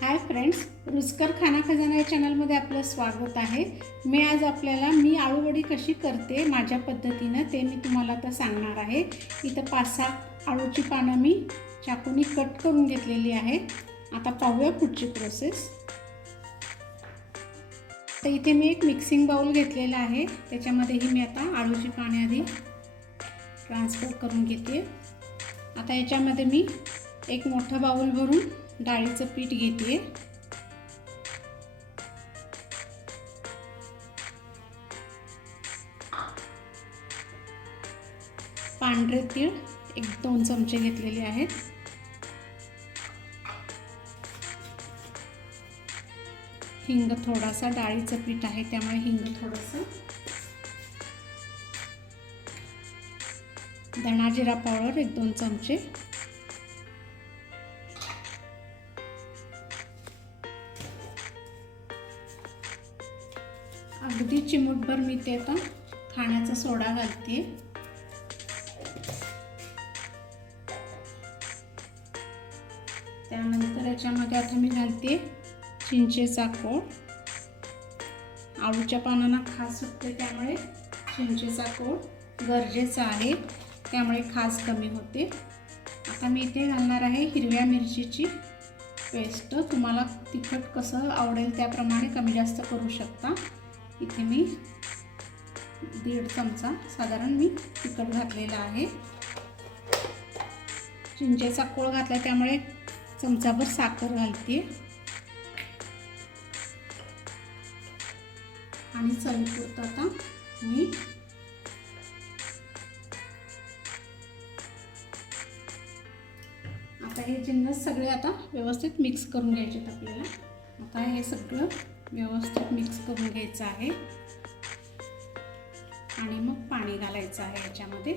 Hi friends रुचकर खाना खजाना या चॅनलमध्ये आपलं स्वागत आहे. मी आज आपल्याला मी आळूवडी कशी करते माझ्या पद्धतीनं ते मी तुम्हाला आता सांगणार आहे. इथं पाच सहा आळूची पानं मी चाकूनी कट करून घेतलेली आहेत आता पाहूया पुढची प्रोसेस तर इथे मी एक मिक्सिंग बाउल घेतलेला आहे. त्याच्यामध्येही मी आता आळूची पाने आधी ट्रान्सफर करून घेते. आता याच्यामध्ये मी एक मोठं बाउल भरून डाळीचं पीठ घेते. पांढरे तीळ एक दोन चमचे घेतलेले आहेत. हिंग थोडासा डाळीचं पीठ आहे त्यामुळे हिंग थोडंसं. धणा जिरा पावडर एक दोन चमचे. अगदी चिमूटभर मी ते आता खाण्याचा सोडा घालते. त्यानंतर याच्यामध्ये आता मी घालते चिंचेचा कोळ आळूच्या पानांना खास सुटते त्यामुळे चिंचेचा कोळ गरजेचा आहे त्यामुळे खास कमी होते. आता मी इथे घालणार आहे हिरव्या मिरचीची पेस्ट. तुम्हाला तिखट कसं आवडेल त्याप्रमाणे कमी जास्त करू शकता. इथे मी दीड चमचा साधारण मी तिखट घातलेला आहे. चिंचेचा कोळ घातला त्यामुळे चमचाभर साखर घालते. आणि चवीपुरतं आता मी आता हे जिन्नस सगळे आता व्यवस्थित मिक्स करून घ्यायचे आपल्याला. आता हे सगळं व्यवस्थित मिक्स करून घ्यायचं आहे. आणि मग पाणी घालायचं आहे याच्यामध्ये.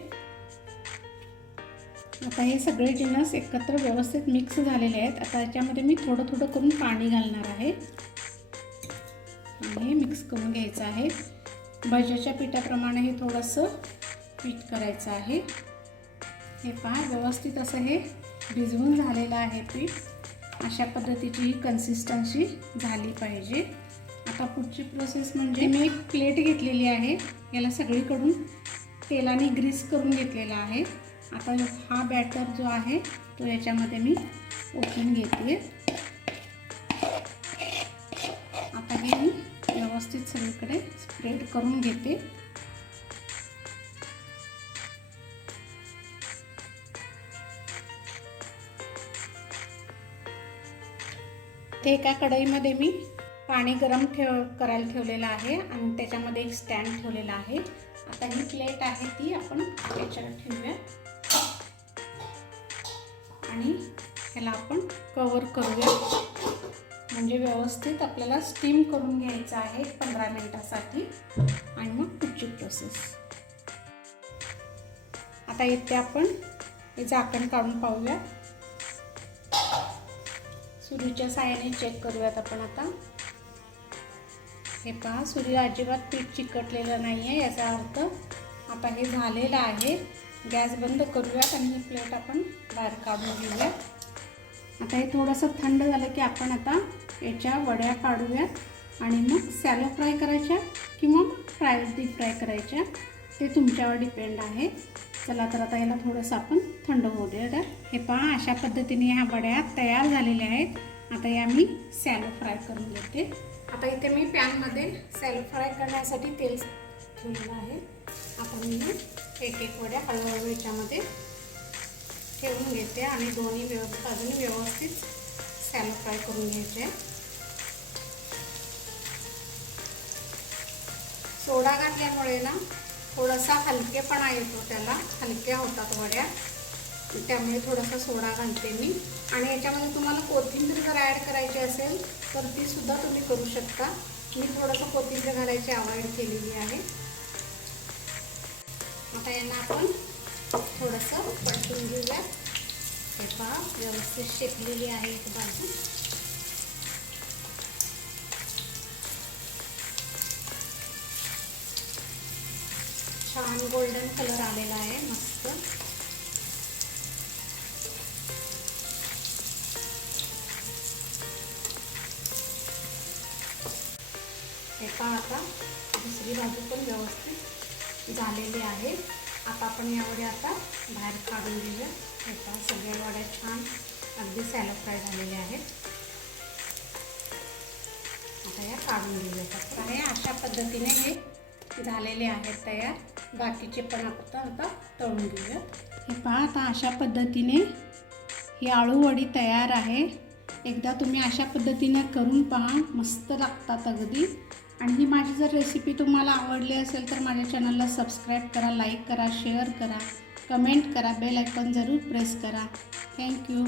आता हे सगळे जिन्नस एकत्र व्यवस्थित मिक्स झालेले आहेत. आता याच्यामध्ये मी थोडं थोडं करून पाणी घालणार आहे. आणि हे मिक्स करून घ्यायचं आहे. भज्याच्या पिठाप्रमाणे हे थोडंसं पीठ करायचं आहे. हे पहा व्यवस्थित असं हे भिजवून झालेलं आहे पीठ. अशा पद्धतीची ही कन्सिस्टन्सी झाली पाहिजे. आता पुढची प्रोसेस म्हणजे मी एक प्लेट घेतलेली आहे. याला सगळीकडून तेलाने ग्रीस करून घेतलेला आहे. आता हा बॅटर जो आहे तो याच्यामध्ये मी ओतून घेते आता हे मी व्यवस्थित सगळीकडे स्प्रेड करून घेते. ते एका कढईमध्ये मी पाणी गरम ठेव करायला ठेवलेलं आहे आणि त्याच्यामध्ये एक स्टँड ठेवलेला आहे. आता ही प्लेट आहे ती आपण याच्यावर ठेवूया. आणि ह्याला आपण कवर करूया. म्हणजे व्यवस्थित आपल्याला स्टीम करून घ्यायचं आहे पंधरा मिनिटासाठी. आणि मग पुढची प्रोसेस आता इथे आपण हे झाकण काढून पाहूया. सुरूच्या साह्याने चेक करूयात आपण आता. हे पहा सूर्य अजिबात पीठ चिकटलेलं नाही आहे याचा अर्थ आता हे झालेलं आहे. गॅस बंद करूयात आणि ही प्लेट आपण बाहेर काढून घेऊयात. आता हे थोडंसं थंड झालं की आपण आता याच्या वड्या काढूयात आणि मग सॅलो फ्राय करायच्या किंवा फ्राय डीप फ्राय करायच्या. ते तुमच्यावर डिपेंड आहे. चला तर आता याला थोडंसं आपण थंड होऊ द्या हे पहा अशा पद्धतीने ह्या वड्या तयार झालेल्या आहेत. आता या मी सॅलो फ्राय करून घेते. आता इथे मी पॅनमध्ये सॅल फ्राय करण्यासाठी तेल ठेवलेलं आहे. आता मी एक एक वड्या हळूहळू याच्यामध्ये ठेवून घेते आणि दोन्ही व्यव बाजूने व्यवस्थित सॅल फ्राय करून घ्यायचे. सोडा घातल्यामुळे ना थोडासा हलकेपणा येतो त्याला हलक्या होतात वड्या. त्यामुळे थोडासा सोडा घालते मी. आणि याच्यामध्ये तुम्हाला कोथिंबीर जर ॲड करायची असेल तर ती सुद्धा तुम्ही करू शकता. मी थोडंसं कोथिंबीर घालायची अवॉइड केलेली आहे. आता यांना आपण थोडंसं पलटून घेऊया. हे पहा व्यवस्थित शेकलेली आहे एक बाजू. छान गोल्डन कलर आलेला आहे. आता दुसरी बाजू पण व्यवस्थित झालेली आहे. आता आपण या वड्या आता बाहेर काढून घेऊया. हे पहा सगळ्या वड्या छान अगदी सॅलो फ्राय झालेल्या आहेत. आता या काढून घेऊयात आपण. हे अशा पद्धतीने हे झालेले आहेत तयार. बाकीचे पण आपण आता तळून घेऊयात हे पहा आता अशा पद्धतीने ही आळू वडी तयार आहे. एकदा तुम्ही अशा पद्धतीने करून पहा मस्त लागतात अगदी. आणि ही माझी जर रेसिपी तुम्हाला आवडली असेल तर माझ्या चॅनलला सबस्क्राईब करा लाईक करा शेअर करा कमेंट करा बेल आयकॉन जरूर प्रेस करा. Thank you